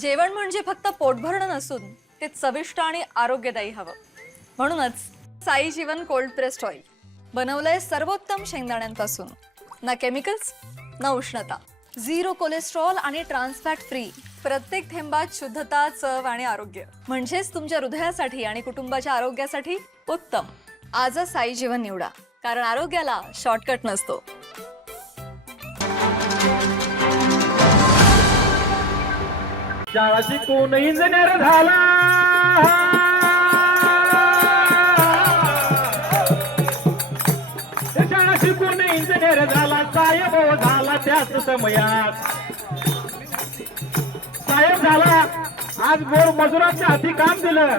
जेवण म्हणजे फक्त पोटभरणं नसून ते चविष्ट आणि आरोग्यदायी हवं. म्हणूनच साई जीवन कोल्ड प्रेस्ड ऑइल बनवलंय सर्वोत्तम शेंगदाण्यांपासून. ना केमिकल्स ना उष्णता, झिरो कोलेस्ट्रॉल आणि ट्रान्स फॅट फ्री. प्रत्येक थेंबात शुद्धता, चव आणि आरोग्य. म्हणजेच तुमच्या हृदयासाठी आणि कुटुंबाच्या आरोग्यासाठी उत्तम. आजच साई जीवन निवडा, कारण आरोग्याला शॉर्टकट नसतो. शाळा शिकून इंजिनियर झाला, शाळा शिकून इंजिनियर झाला, साहेब झाला त्याच समयात. साहेब झाला, आज मोर मजुरांच्या हाती काम दिलं,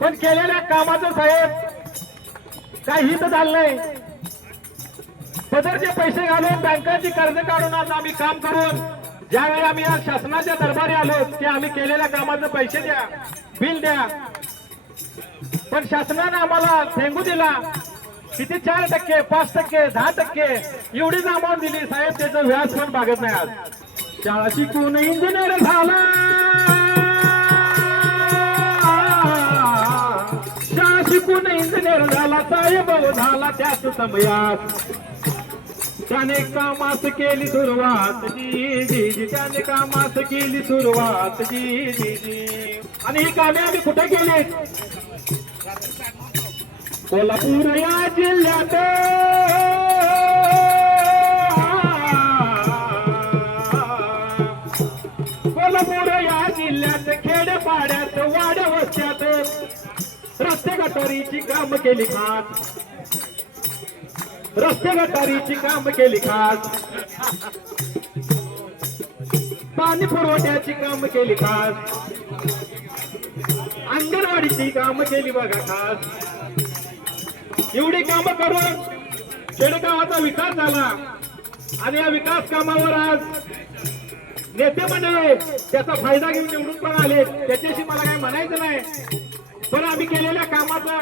पण केलेल्या कामाचं साहेब काही हित झालं नाही. पदरचे पैसे घालून बँकांची कर्ज काढून आज आम्ही काम करून ज्यावेळी आम्ही आज शासनाच्या दरबारी आलो की आम्ही केलेल्या कामाचे पैसे द्या, बिल द्या, पण शासनाने आम्हाला थेंगू दिला. किती 4%, 5%, 10% एवढीच अमाऊंट दिली. साहेब त्याचं व्याज पण भागत नाही. आज शाळा शिकून इंजिनियर झाला, शाळा शिकून इंजिनियर झाला, साहेब झाला त्याच समयात. त्याने कामास केली सुरुवात, जी जी जी, त्याने कामास केली सुरुवात, जी जी जी. आणि ही कामे आम्ही कुठे केली? कोल्हापूर या जिल्ह्यात, कोल्हापूर या जिल्ह्यात खेड्यापाड्यात वाड्या वस्त्यात रस्ते गटारीची काम केली खास, रस्ते गटारीची काम केली खास, पाणी पुरवठ्याची काम केली खास, अंगणवाडीची काम केली बघा खास. एवढी कामं करून खेडेगावाचा विकास झाला. आणि या विकास कामावर आज नेते मंडळी त्याचा फायदा घेऊन निवडून पण आले. त्याच्याशी मला काही म्हणायचं नाही, पण आम्ही केलेल्या कामाचा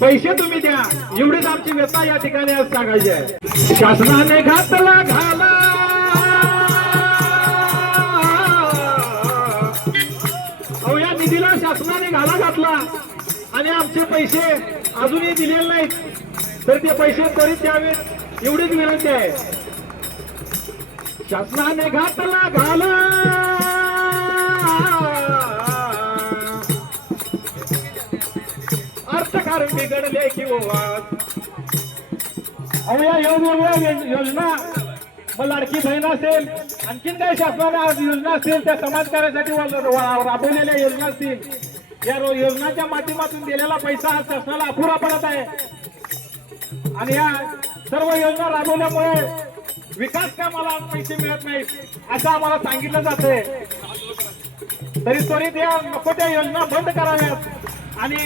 पैसे तुम्ही द्या, एवढीच आमची व्यथा या ठिकाणी आज सांगायची आहे. शासनाने घातला घाला, अहो या निधीला शासनाने घाला घातला आणि आमचे पैसे अजूनही दिलेले नाहीत, तर ते पैसे त्वरित द्यावेत एवढीच विनंती आहे. शासनाने घातला घाला, अर्थकारण बिघडले किंवा अहो या योजना मग लाडकी बहीण असेल, आणखीन काही शासनाने आज योजना असतील त्या समाजकार्यासाठी राबवलेल्या योजना असतील, या योजनाच्या माध्यमातून दिलेला पैसा आज शासनाला अपुरा पडत आहे. आणि या सर्व योजना राबवल्यामुळे विकास कामाला पैसे मिळत नाहीत असं आम्हाला सांगितलं जातंय. तरी त्वरित या नको त्या योजना बंद कराव्यात आणि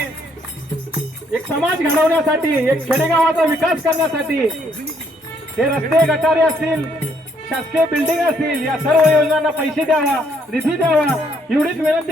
एक समाज घडवण्यासाठी, एक खेडेगावाचा विकास करण्यासाठी हे रस्ते गटारे असतील, शासकीय बिल्डिंग असतील, या सर्व योजनांना पैसे द्यावा, निधी द्यावा एवढीच विनंती